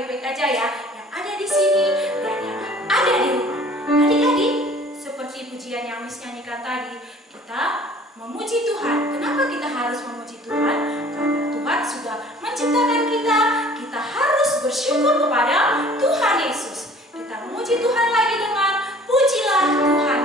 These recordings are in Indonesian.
baik-baik aja ya, yang ada di sini dan yang ada di rumah. Adik-adik, seperti pujian yang Miss nyanyikan tadi, kita memuji Tuhan. Kenapa kita harus memuji Tuhan? Karena Tuhan sudah menciptakan kita. Kita harus bersyukur kepada Tuhan Yesus. Kita memuji Tuhan lagi dengan pujilah Tuhan.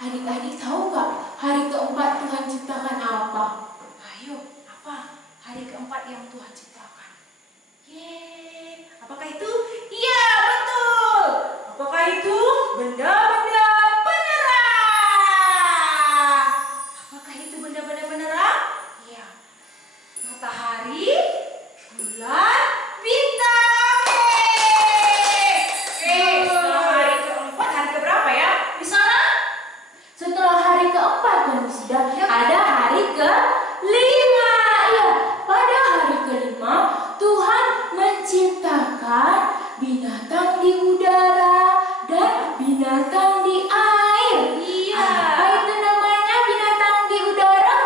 Adik-adik tahu nggak hari keempat Tuhan ciptakan apa? Ayo, apa hari keempat yang Tuhan ciptakan? Yeay, apakah itu? Iya, betul. Apakah itu benda-benda penerang? Apakah itu benda-benda penerang? Iya. Matahari, bulan, bintang. Setelah hari keempat, hari keberapa ya? Di sana? Setelah hari keempat kan sudah ada hari kelima. Ya, pada hari kelima Tuhan menciptakan binatang di udara dan binatang di air. Iya. Apa itu namanya binatang di udara?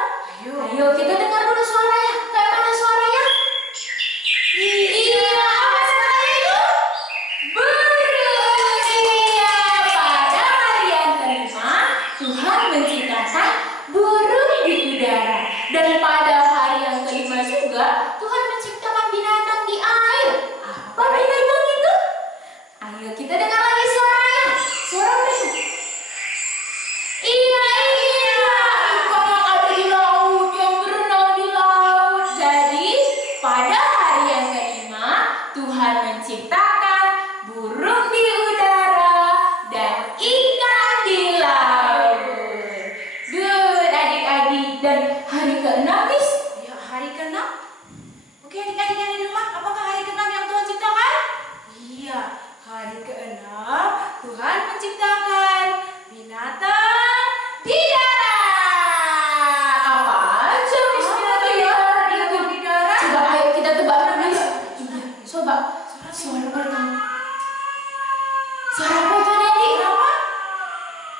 Ayo kita dengar dulu suaranya. Kayak mana suaranya? Iya, apa suaranya itu? Burung. Iya, pada hari yang kelima Tuhan menciptakan burung di udara. Dan pada hari yang kelima juga Tuhan menciptakan binatang di air. Apa binatang itu? Ayo kita dengar lagi suaranya. Suara apa itu? Iya, ikan yang ada di laut, yang berenang di laut. Jadi pada hari yang kelima Tuhan menciptakan burung di udara dan ikan di laut. Good adik-adik. Dan hari keenam Miss? Ya, hari ke-6. Oke, adik-adik yang di rumah, apakah hari ke-6 yang Tuhan ciptakan? Iya, hari ke-6 Tuhan menciptakan binatang di darat. Apa aja Miss binatang di darat itu? Binatang di darat. Coba ayo kita tebak dulu Miss. Coba suara pertama. Suara apa itu adik? Apa?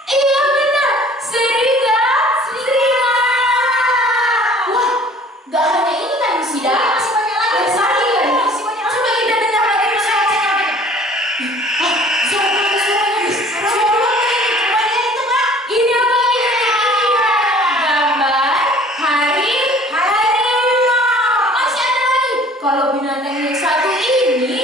Iya benar, serigala. Wah, gak hanya ini kan Miss Ida. Masih banyak lagi. Ada lagi kan? Masih banyak lagi. Coba kita dengar lagi suaranya. Suara apa suaranya Miss? Suara apa ini? Coba lihat itu, Kak. Ini apa ini? Gambar hari masih ada lagi. Kalau binatang yang satu ini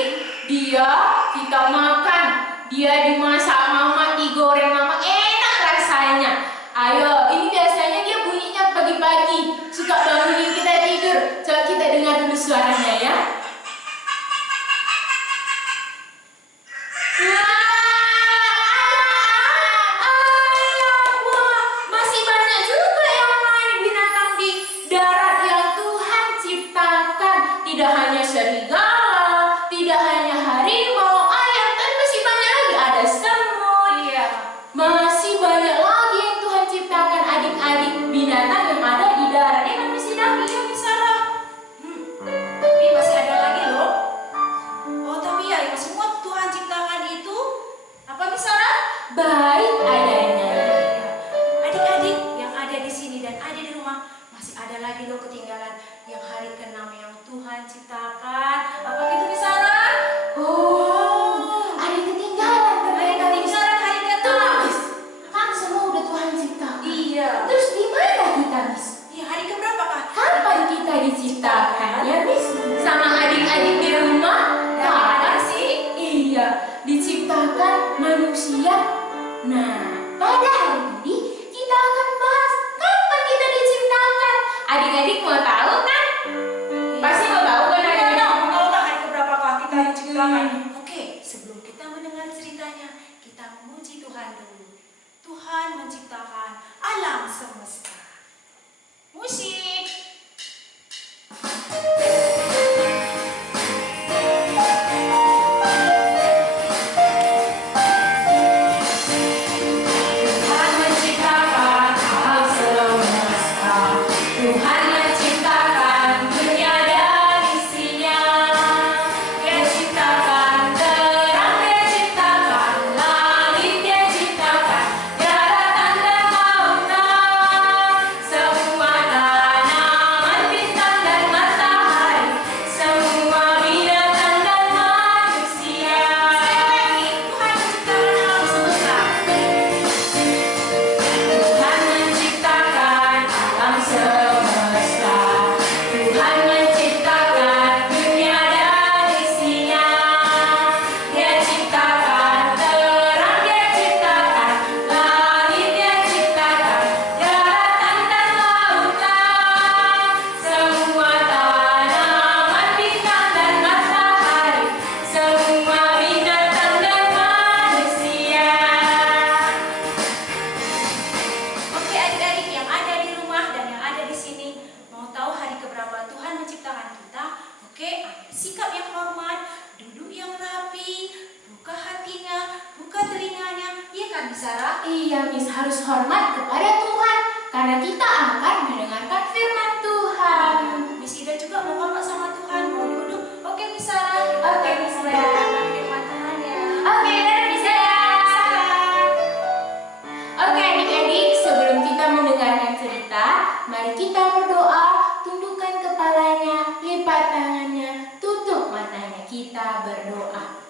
dia kita makan, dia dimasak mama, digoreng mama, enak rasanya. Ayo, ini biasanya dia bunyinya pagi-pagi, suka bangunin kita tidur. Coba kita dengar dulu suaranya ya. Wah, masih banyak juga yang lain binatang di darat yang Tuhan ciptakan. Tidak hanya serigala, tidak hanya harimau, ayam, dan masih banyak lagi. Ada semut. Iya. Masih banyak lagi yang Tuhan ciptakan adik-adik binatang yang ada di darat. Ya kan Miss Ida? Iya, Miss Sarah. Tapi masih ada lagi loh. Oh, tapi ya, yang semua Tuhan ciptakan itu apa, Miss Sarah? Baik adanya. Adik-adik yang ada di sini dan ada di rumah, masih ada lagi loh ketinggalan yang hari ke-6 yang Tuhan ciptakan. Apa itu, Miss Sarah? Oh, ada ketinggalan. Hari ketinggalan hari ke-6. Tuh, kan semua udah Tuhan ciptakan. Iya. Terus di mana kita, Miss? Iya, hari keberapa, Kak? Kapan kita diciptakan ya, Miss? Sama adik-adik di rumah? Kapan sih? Iya, diciptakan manusia. Nah, pada hari ini kita akan bahas kapan kita diciptakan. Adik-adik mau tahu kan? Pasti mau tahu kan Iya, adik-adik? tahu nggak hari keberapa Kak kita diciptakan? Oke, sebelum kita mendengar ceritanya, kita memuji Tuhan dulu. Tuhan menciptakan alam semesta. Musik. Tuhan menciptakan alam semesta. Tuhan menciptakan dunia dan isinya. Dia ciptakan terang, dia ciptakan langit, dia ciptakan daratan dan lautan. Sarah? Iya, Miss, harus hormat kepada Tuhan karena kita akan mendengarkan firman Tuhan. Miss Ida juga mau hormat sama Tuhan, mau duduk. Oke, Miss Sarah. Oke, Miss Ida. Mendengarkan firman Tuhan ya. Oke, dan Miss Ida. Oke, adik-adik, sebelum kita mendengarkan cerita, mari kita berdoa. Tundukkan kepalanya, lipat tangannya, tutup matanya. Kita berdoa.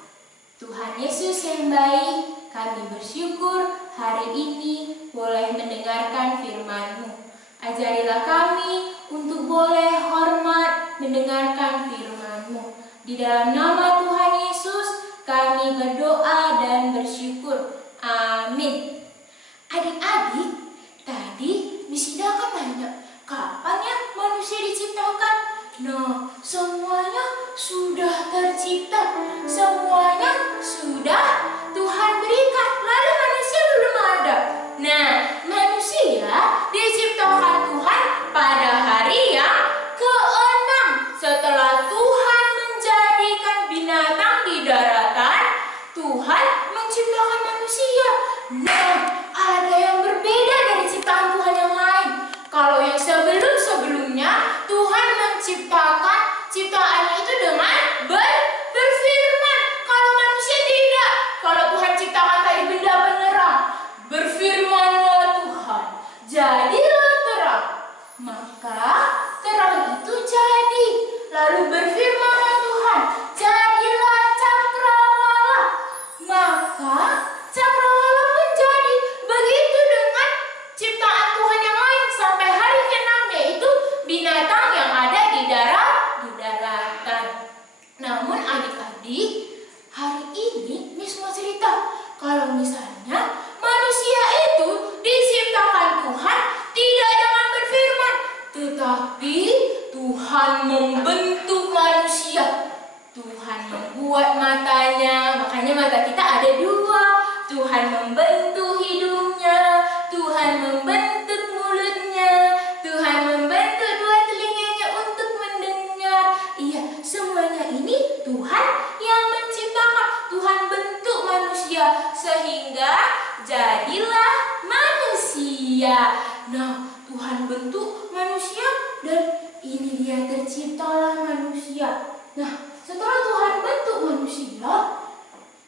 Tuhan Yesus yang baik, kami bersyukur hari ini boleh mendengarkan firman-Mu. Ajarilah kami untuk boleh hormat mendengarkan firman-Mu. Di dalam nama Tuhan Yesus, kami berdoa dan bersyukur. Amin. Adik-adik, tadi Miss Ida kan nanya, kapan ya manusia diciptakan? Nah, semuanya sudah tercipta. Semuanya sudah Tuhan berikan. Lalu manusia belum ada. Nah, manusia diciptakan Tuhan pada hari yang ke-6. Setelah Tuhan menjadikan binatang di daratan, Tuhan menciptakan manusia. Nah, ada yang berbeda dari ciptaan Tuhan yang lain. Kalau yang sebelum-sebelumnya Tuhan menciptakan ciptaannya itu dengan berfirman. Kalau manusia tidak. Kalau Tuhan ciptakan tadi benda penerang, berfirmanlah Tuhan, jadilah terang. Maka terang itu jadi. Lalu berfirmanlah Tuhan, jadilah cakrawala. Maka cakrawala pun jadi. Begitu dengan ciptaan Tuhan yang lain sampai hari ke-6, yaitu binatang yang ada di daratan. Namun adik-adik, hari ini Miss mau cerita kalau misalnya manusia itu diciptakan Tuhan tidak dengan berfirman, tetapi Tuhan membentuk manusia. Tuhan membuat matanya, makanya mata kita ada dua. Tuhan membentuk hidungnya, Tuhan membentuk mulutnya, Tuhan membentuk dua telinganya untuk mendengar. Iya, semuanya ini Tuhan yang menciptakan. Tuhan bentuk manusia sehingga jadilah manusia. Nah, Tuhan bentuk manusia dan ini dia terciptalah manusia. Nah, setelah Tuhan bentuk manusia,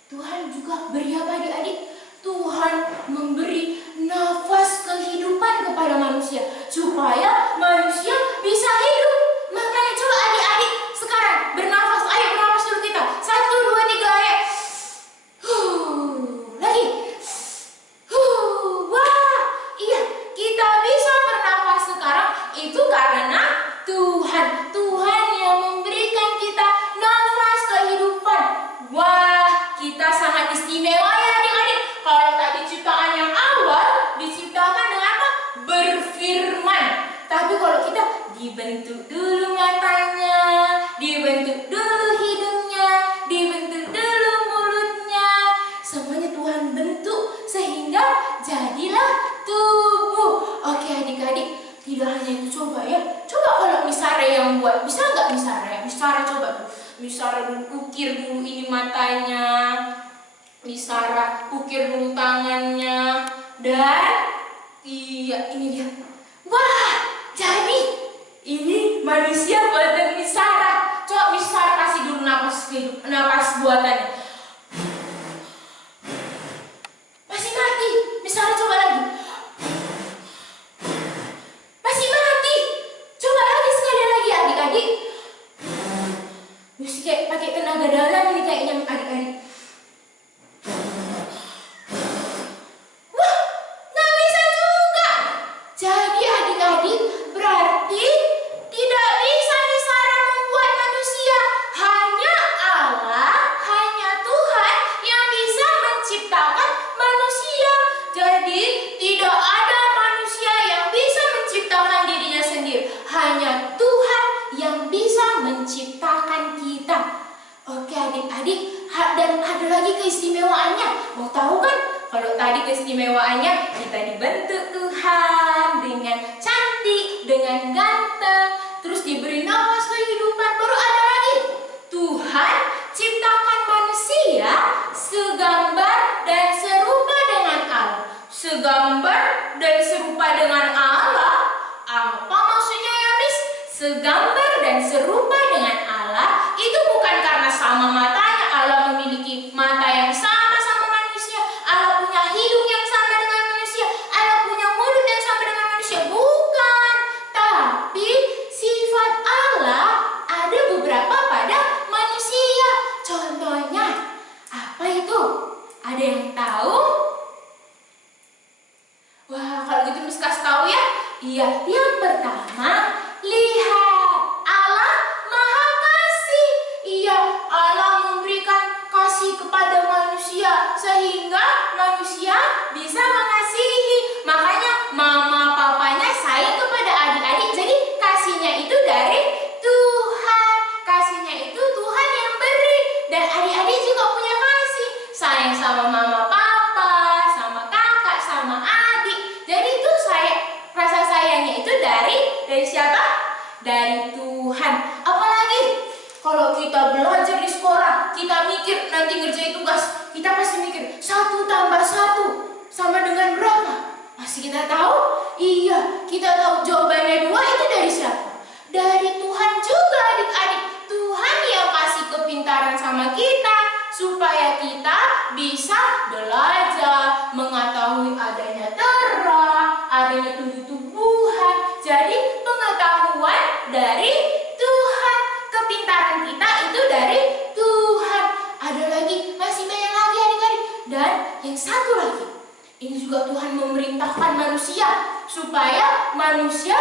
Tuhan juga beri apa adik-adik? Tuhan memberi nafas kehidupan kepada manusia supaya manusia bisa hidup. Makanya coba adik-adik sekarang bernafas. Ayo bernafas dulu kita. 1, 2, 3, ayo. Lagi. Wah, iya, kita bisa bernafas sekarang itu karena Tuhan yang memberikan kita nafas kehidupan. Wah, kita sangat istimewa ya adik-adik. Kalau tadi ciptaan yang awal diciptakan dengan apa? Berfirman. Tapi kalau kita dibentuk dulu matanya, dibentuk dulu hidungnya, dibentuk dulu mulutnya. Semuanya Tuhan bentuk sehingga jadilah tubuh. Oke adik-adik, tidak hanya itu, coba ya. Coba kalau Miss Sarah yang buat, bisa nggak Miss Sarah? Miss Sarah coba tuh. Miss Sarah dulu ukir dulu ini matanya. Miss Sarah ukir dulu tangannya. Dan iya, ini dia. Wah, jadi ini manusia buatan Miss Sarah. Coba Miss Sarah kasih dulu napas buatannya. Masih mati. Miss Sarah coba lagi. Masih mati. Coba lagi sekali lagi adik-adik. Mesti kayak pakai tenaga dalam ini kayaknya adik-adik. Wah, nggak bisa juga. Jadi adik-adik, berarti tidak bisa Miss Sarah membuat manusia. Hanya Allah, hanya Tuhan yang bisa menciptakan manusia. Jadi tidak ada manusia yang bisa menciptakan dirinya sendiri. Hanya Tuhan yang bisa menciptakan kita. Oke adik-adik, dan ada lagi keistimewaannya. Mau tahu kan? Kalau tadi keistimewaannya kita dibentuk Tuhan dengan cantik, dengan ganteng, terus diberi nafas kehidupan. Baru ada lagi, Tuhan ciptakan manusia segambar dan serupa dengan Allah. segambar dan serupa dengan Allah. Apa maksudnya ya, Miss? Segambar dan serupa dengan Allah itu bukan karena sama matanya. Allah memiliki mata yang sama manusia. Allah punya hidung yang sama dengan manusia. Allah punya mulut yang sama dengan manusia. Bukan. Tapi sifat Allah ada beberapa pada manusia. Contohnya, apa itu? Ada yang tahu? Wah, kalau gitu Miss kasih tahu ya. Iya, yang pertama, lihat, Allah Maha Kasih. Iya, Allah memberikan kasih kepada manusia sehingga manusia bisa mengasihi. Makanya mama papanya sayang kepada adik-adik. Jadi kasihnya itu dari Tuhan. Kasihnya itu Tuhan yang beri. Dan adik-adik juga punya kasih. Sayang sama mama papa, sama kakak, sama adik. Jadi itu rasa sayangnya itu dari siapa? Dari Tuhan. Apalagi kalau kita belajar di sekolah, kita mikir nanti ngerjain tugas, kita pasti mikir 1 tambah 1 sama dengan berapa? Pasti kita tahu? Iya, kita tahu jawabannya 2 itu dari siapa? Dari Tuhan juga, adik-adik. Tuhan yang kasih kepintaran sama kita supaya kita bisa belajar, mengetahui adanya terang, adanya tumbuh-tumbuhan. Jadi pengetahuan dari Tuhan, kepintaran kita itu dari Tuhan. Ada lagi, masih banyak lagi adik-adik. Dan yang satu lagi, ini juga Tuhan memerintahkan manusia supaya manusia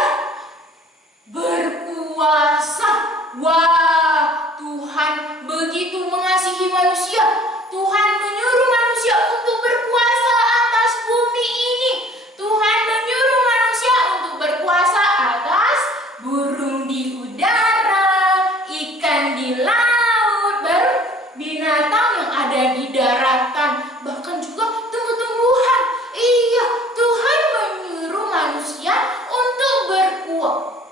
berpuasa. Wah, Tuhan begitu mengasihi manusia. Tuhan menyuruh manusia untuk berpuasa atas bumi ini. Tuhan menyuruh manusia untuk berpuasa atas burung di udara, ikan di laut, baru binatang yang ada di daratan, bahkan juga tumbuh-tumbuhan. Iya, Tuhan menyuruh manusia untuk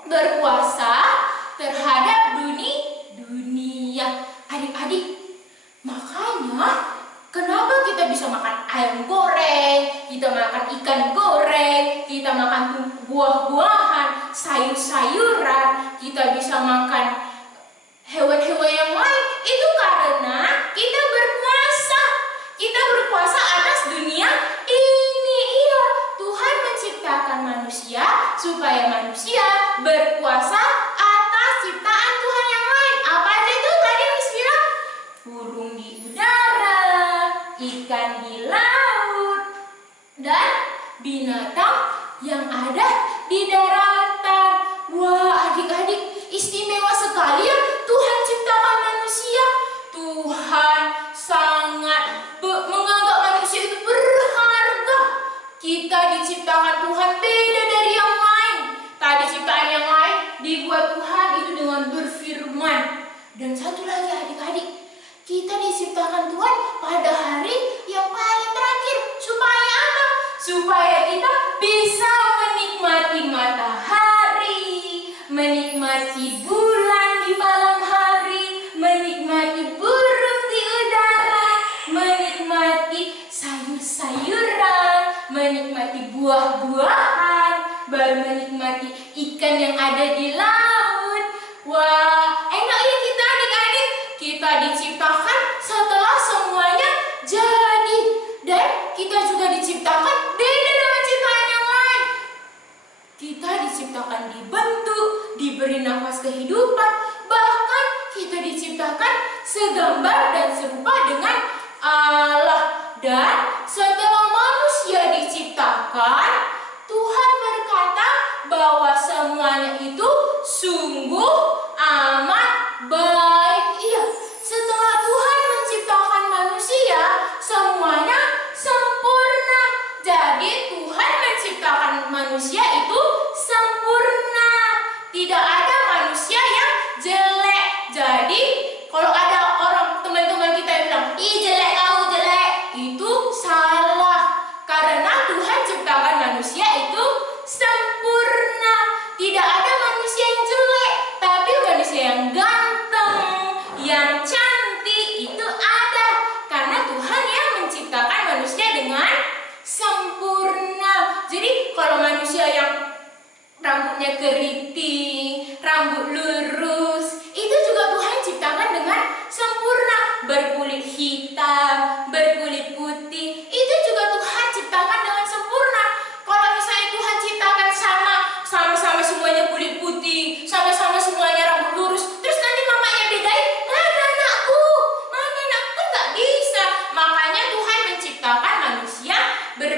berpuasa terhadap dunia. Adik-adik, makanya kenapa kita bisa makan ayam goreng, kita makan ikan goreng, kita makan buah-buahan, sayur-sayuran, kita bisa makan hewan-hewan yang lain, itu karena kita berpuasa. Kita berpuasa atas dunia ini. Iya, Tuhan menciptakan manusia supaya manusia berpuasa atas ciptaan Tuhan yang lain. Apa aja itu tadi Miss bilang? Burung di udara, ikan di laut, dan binatang yang ada di daratan. Wah, adik-adik, istimewa sekali ya Tuhan ciptakan manusia. Tuhan sangat menganggap manusia itu berharga. Kita diciptakan Tuhan beda dari yang lain. Tadi ciptaan yang lain dibuat Tuhan itu dengan berfirman. Dan satu lagi adik-adik, kita diciptakan Tuhan pada hari yang paling terakhir. Supaya apa? Supaya kita bisa menikmati matahari, menikmati bulan di malam hari, menikmati burung di udara, menikmati sayur-sayuran, menikmati buah-buahan, baru menikmati ikan yang ada di laut. Wah, enak ya kita adik-adik. Kita diciptakan setelah semuanya jadi. Dan kita juga diciptakan beda dengan ciptaan yang lain. Kita diciptakan dibentuk, diberi nafas kehidupan, bahkan kita diciptakan segambar dan serupa dengan Allah. Dan setelah manusia diciptakan, Tuhan berkata bahwa semuanya itu sungguh amat baik. Iya, setelah Tuhan menciptakan manusia, semuanya sempurna. Jadi Tuhan menciptakan manusia itu sempurna. Tidak ada manusia yang jelek. Jadi kalau ada orang teman-teman kita yang bilang, "Ih, jelek kau, jelek." Itu salah. Karena Tuhan ciptakan manusia itu sempurna. Tidak ada manusia yang jelek, tapi manusia yang ganteng, yang cantik itu ada. Karena Tuhan yang menciptakan manusia dengan sempurna.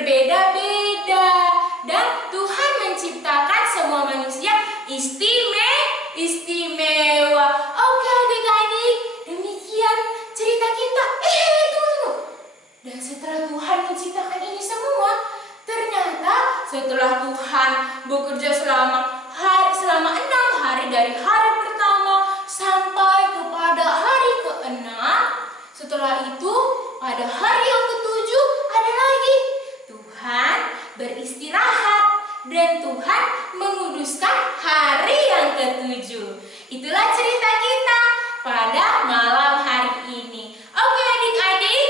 berbeda-beda. Dan Tuhan menciptakan semua manusia istimewa. Oke adik-adik, demikian cerita kita. Tunggu. Dan setelah Tuhan menciptakan ini semua, ternyata setelah Tuhan bekerja selama 6 hari dari hari pertama sampai kepada hari ke-6, setelah itu pada hari yang ke-7 ada lagi Tuhan beristirahat dan Tuhan menguduskan hari yang ke-7. Itulah cerita kita pada malam hari ini. Oke adik-adik,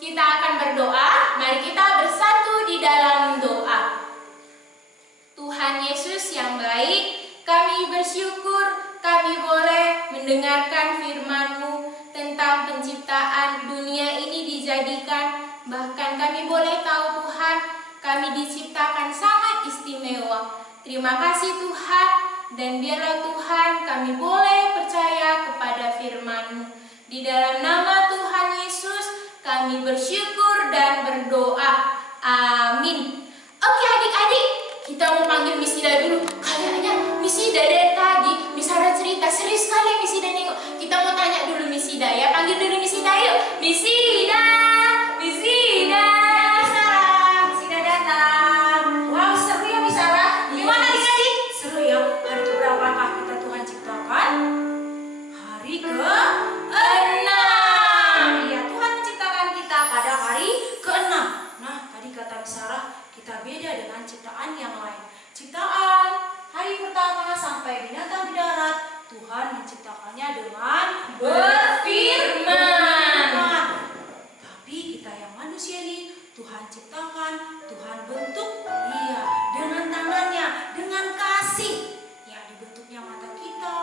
kita akan berdoa. Mari kita bersatu di dalam doa. Tuhan Yesus yang baik, kami bersyukur kami boleh mendengarkan firman-Mu tentang penciptaan dunia ini dijadikan. Bahkan kami boleh tahu Tuhan, kami diciptakan sangat istimewa. Terima kasih Tuhan, dan biarlah Tuhan kami boleh percaya kepada firman-Mu. Di dalam nama Tuhan Yesus kami bersyukur dan berdoa. Amin. Oke adik-adik, kita mau panggil Miss Ida dulu. Kayaknya Miss Ida dari tadi, Miss Sarah cerita serius sekali Miss Ida nengok. Kita mau tanya dulu Miss Ida ya. Panggil dulu Miss Ida yuk. Miss Ida. Miss Ida. Miss Sarah, Miss Ida datang. Wow, seru ya Miss Sarah. Gimana adik-adik? Seru ya. Hari keberapakah kita Tuhan ciptakan? Hari ke-6. Iya, Tuhan menciptakan kita pada hari ke-6. Nah, tadi kata Miss Sarah, kita beda dengan ciptaan yang lain. Ciptaan hari pertama sampai binatang di darat, Tuhan menciptakannya dengan Berfirman. Tapi kita yang manusia ini, Tuhan ciptakan, Tuhan bentuk, iya, dengan tangannya, dengan kasih. Ya, dibentuknya mata kita,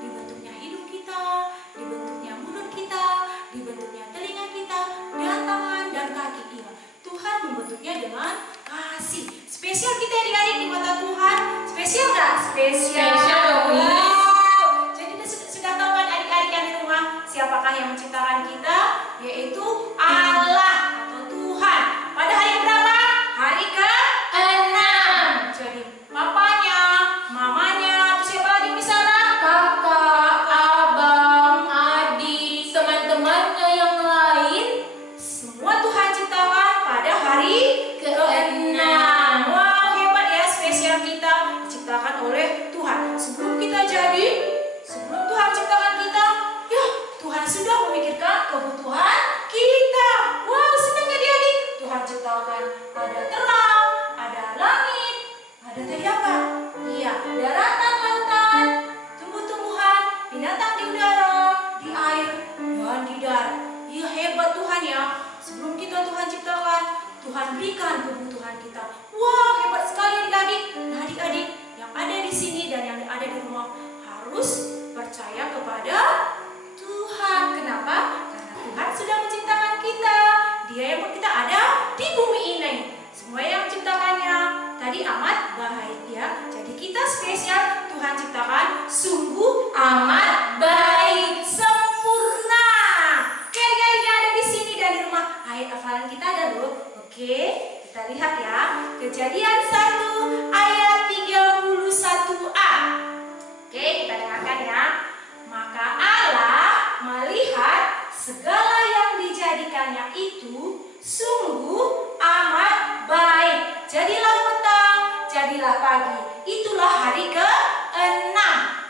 dibentuknya hidung kita, dibentuknya mulut kita, dibentuknya telinga kita, dan tangan dan kaki. Iya, Tuhan membentuknya dengan kasih. Spesial kita adik-adik di mata Tuhan. Spesial nggak? Spesial. Wow. Jadi sudah tahu kan adik-adik yang di rumah siapakah yang menciptakan kita? Yaitu Allah atau Tuhan. Pada hari berapa? Hari ke-6. Jadi papanya, mamanya, terus siapa lagi Miss Sarah? Kakak, abang, adik, teman-temannya yang lain, Semua Tuhan ciptakan pada hari ke-6. Wow, hebat ya, spesial kita diciptakan oleh Tuhan. Sebelum Tuhan ciptakan kita, ya Tuhan sudah memikirkan kebutuhan kita. Wow, senang ya adik-adik. Tuhan ciptakan ada terang, ada langit, ada tadi apa? Iya, daratan, lautan, tumbuh-tumbuhan, binatang di udara, di air, dan di darat. Iya, hebat Tuhan ya. Sebelum kita Tuhan ciptakan, Tuhan berikan kebutuhan kita. Wow, hebat sekali adik-adik. Nah, adik-adik yang ada di sini dan yang ada di rumah harus percaya kepada Tuhan. Kenapa? Karena Tuhan sudah menciptakan kita. Dia yang buat kita ada di bumi ini. Semua yang menciptakannya tadi amat baik ya. Jadi kita spesial, Tuhan ciptakan sungguh amat baik, sempurna. Oke, adik-adik yang ada di sini dan di rumah, ayat hafalan kita ada loh. Oke, kita lihat ya. Kejadian 1 ayat 31a. Oke, kita dengarkan ya. Maka Allah melihat segala yang dijadikannya itu sungguh amat baik. Jadilah petang, jadilah pagi. Itulah hari ke-6.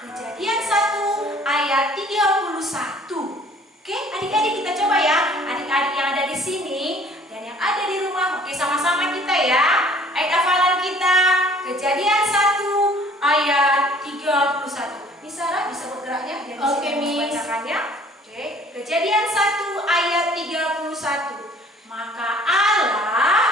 Kejadian 1 ayat 31. Oke, adik-adik kita coba ya. Adik-adik yang ada di sini dan yang ada di rumah. Oke, sama-sama kita ya. Ayat hafalan kita. Kejadian 1 ayat 31. Miss Sarah bisa bergeraknya biar Oke, bisa Miss. membacakannya. Oke, Kejadian 1 ayat 31. Maka Allah